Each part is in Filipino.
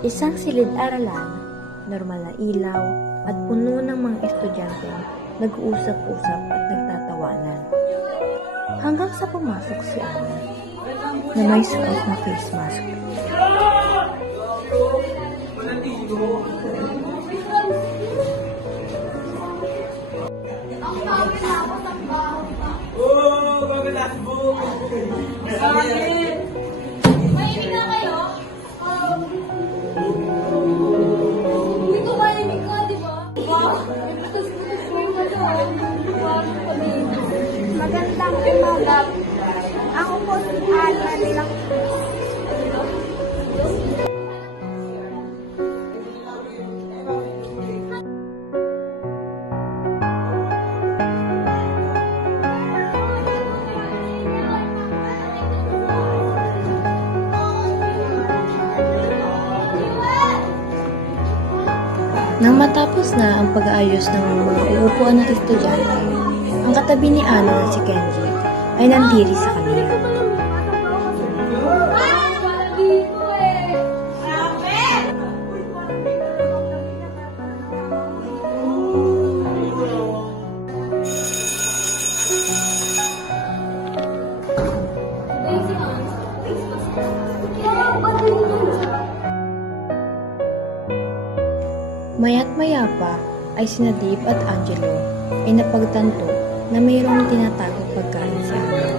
Isang silid-aralan, normal na ilaw, at puno ng mga estudyante nag-uusap-usap at nagtatawanan. Hanggang sa pumasok si Ana, na may suot na face mask. Mainit na kayo? Ito mainit ka, di ba? Butas-butas mo yung magandang umaga. Ako po si Ana nilang Nang matapos na ang pag-aayos ng mga uupuan ng estudyante, ang katabi ni Ana na si Kenji ay nandiri sa kanila. Maya't maya pa ay sina Dave at Angelo ay napagtanto na mayroong tinatagong pagkain sa Ana.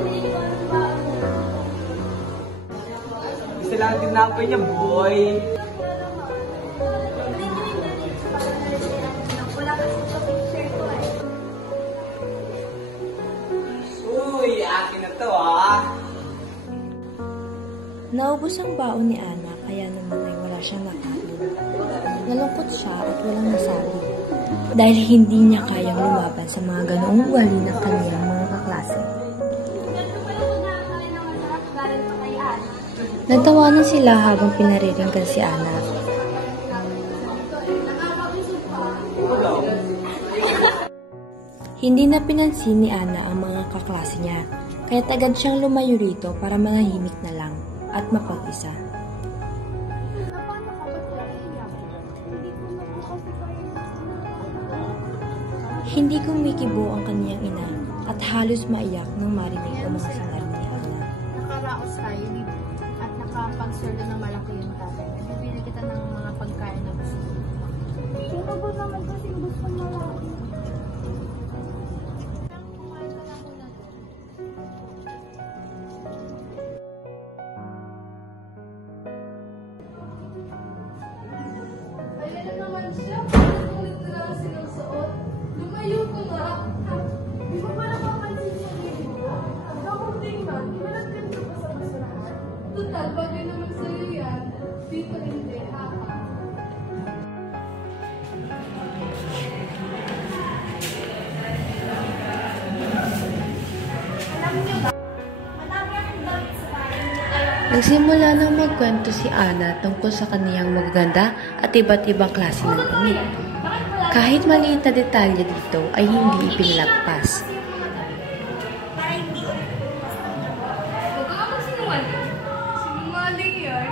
Isa lang ang tinapay niya, boy. Uy, akin na to Naubos ang baon ni Ana kaya naman ay wala siyang nakain. Nalungkot siya at walang nasabi dahil hindi niya kayang lumaban sa mga ganoong ugali ng kanyang mga kaklase. Nagtawanan sila habang pinariringgan si Ana. Hindi na pinansin ni Ana ang mga kaklase niya, kaya agad siyang lumayo rito para manahimik na lang at mapag-isa. Hindi kumikibo ang kaniyang ina at halos maiyak nang marinig ang mga sinabi ni Ana. Nakaraos tayo at nakapag-serve ng malaki yung tatay. Bibili kita ng mga pagkain na gusto mo. Sino ba naman kasi gusto mo lang? Ayan na naman siya. Ulit na lang sinusuot. Lumayo ko nga. Di ba ba nakapansin sa video mo? Kapag tingnan, imalagyan ka pa sa basurahan. Total, bagay naman sa'yo yan. Dito hindi, ha? Nagsimula nang magkwento si Ana tungkol sa kaniyang magaganda at iba't ibang klase ng damit. Kahit maliit na detalye dito ay hindi ipinalagpas. Huwag ka magsinungaling. Sinungaling yan.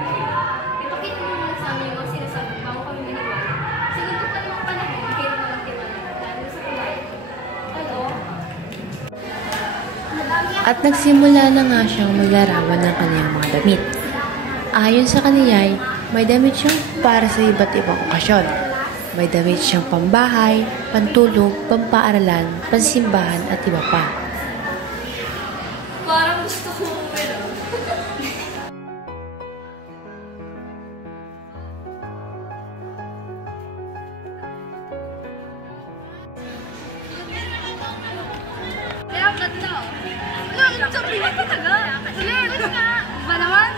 Ipakita mo muna sa amin yung mga sinasabi bago kami maniwala. Sinundo pa naman panahon, kaya naman tiwala. Lalo sa kumain. Ano? At nagsimula na nga siyang maglarawan ng kaniyang mga damit. Ayon sa kaniyay, may damit siyang para sa iba't ibang okasyon. May damit siyang pambahay, pantulog, pampaaralan, pansimbahan at iba pa. Parang gusto ko pero. Kaya ganda. Ang sabi mo talaga. Ulit nga. Ba naman?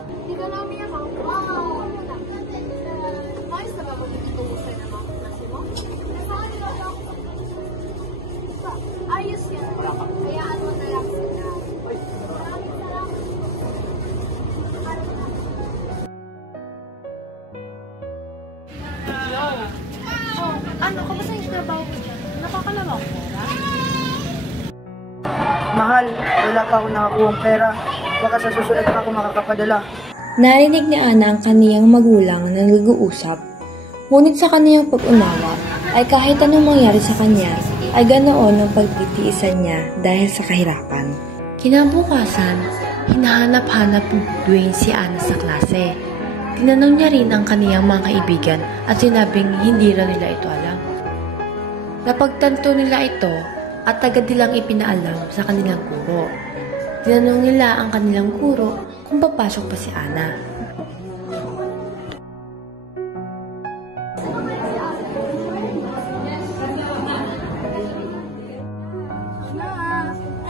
Hindi ka namin yan. Wow. Ayos na ba mo dito sa mga klase mo? Ayos yan. Hayaan mo na lang sila. Maraming salamat. Ano, kamusta yung trabaho ko dyan? Nakakalama ko pera? Mahal, Mahal, wala pa akong nakakuha pera. Baka sa susunod pa ako makakapadala. Narinig ni Ana ang kaniyang magulang na nag-uusap. Ngunit sa kaniyang pag-unawa ay kahit anong mangyari sa kanya ay ganoon ang pagtitiisan niya dahil sa kahirapan. Kinabukasan, hinahanap-hanap ni Dwayne si Ana sa klase. Tinanong niya rin ang kaniyang mga kaibigan at sinabing hindi raw nila ito alam. Napagtanto nila ito at agad nilang ipinaalam sa kanilang guro. Tinanong nila ang kanilang guro kung papasok pa si Ana.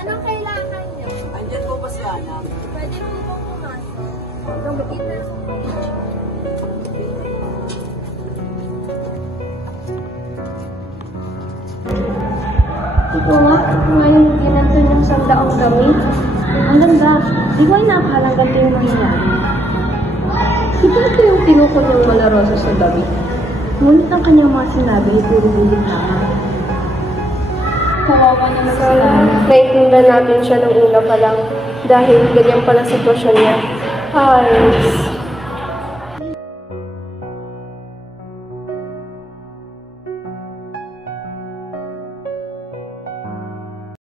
Anong kailangan niyo? Andyan po ba si Ana? Pwede po bang pumasok? Gamitin na sa page. Ito nga, ngayon ginanto niyang sandaang damit. Ang ganda, di ba inakalang ganito yung mangyayari? Di ba ito yung tinukot ng Malarosa sa damit? Ngunit ang kanyang mga sinabi ay puro bilit lamang. Kawawa naman sa Naiintindihan natin siya nung una pa lang dahil ganyan pala sitwasyon niya. Ay,